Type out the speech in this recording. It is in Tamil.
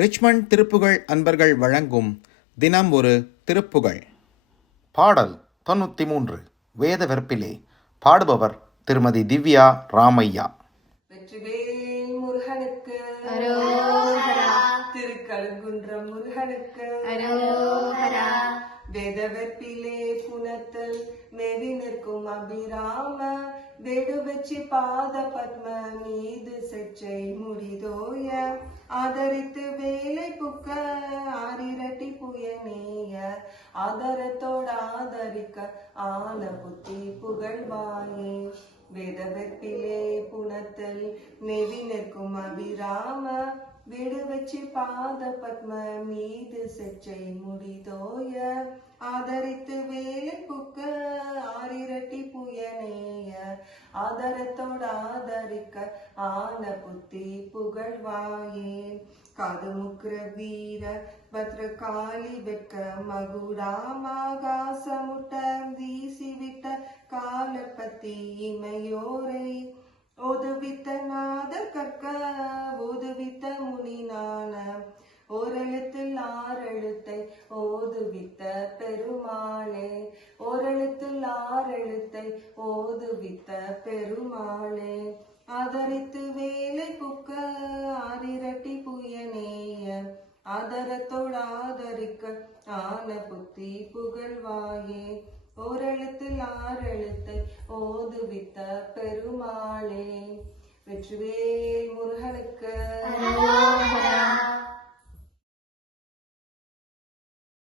ரிச்மண்ட் திருப்புகழ் அன்பர்கள் வழங்கும் தினம் ஒரு திருப்புகழ். பாடல் 93. வேத வெற்பிலே. பாடுபவர் திருமதி திவ்யா ராமையா. வெற்றிவேல் முருகனுக்கு திருக்கழுங்குன்றம் முருகனுக்கு வேத வெற்பிலே புனத்தல் மேவி நிற்கும் அபிராம வேடு வச்சு பாத பத்ம மீது செச்சை முடிதோய ஆதரித்து வேலை புக்க ஆரிரட்டி புயனேய ஆதரத்தோட ஆதரிக்க ஆன புத்தி புகழ்வாயே. வேத வெற்பிலே புனத்தல் மேவி நிற்கும் அபிராம வீடு வச்சு பாத பத்ம மீது செச்சை முடிதோய ஆதரித்து வேலை புக்க ஆரிரட்டி புயனேய ஆதரத்தோட ஆதரிக்க ஆன புத்தி புகழ்வாயே. காது முக்கிர வீர பத்ரகாளி வெட்க மகுடாமாகாச முட்ட வீசிவிட்ட காலப்பத்தி இமையோரை ஓதுவித்த நாத கற்க ஓதுவித்த முனிநான ஓரெழுத்தில் ஆறெழுத்தை ஓதுவித்த பெருமாளே. ஓரெழுத்தில் ஆறெழுத்தை ஓதுவித்த பெருமாளே. ஆதரித்து வேலை புக்க ஆரிரட்டி புயனேய ஆதரத்தோடு ஆதரிக்க ஆன புத்தி புகழ்வாயே. ஓரெழுத்தில் ஆறெழுத்தை ஓதுவித்த பெருமாளே. வெற்றிவேல் முருகனுக்கு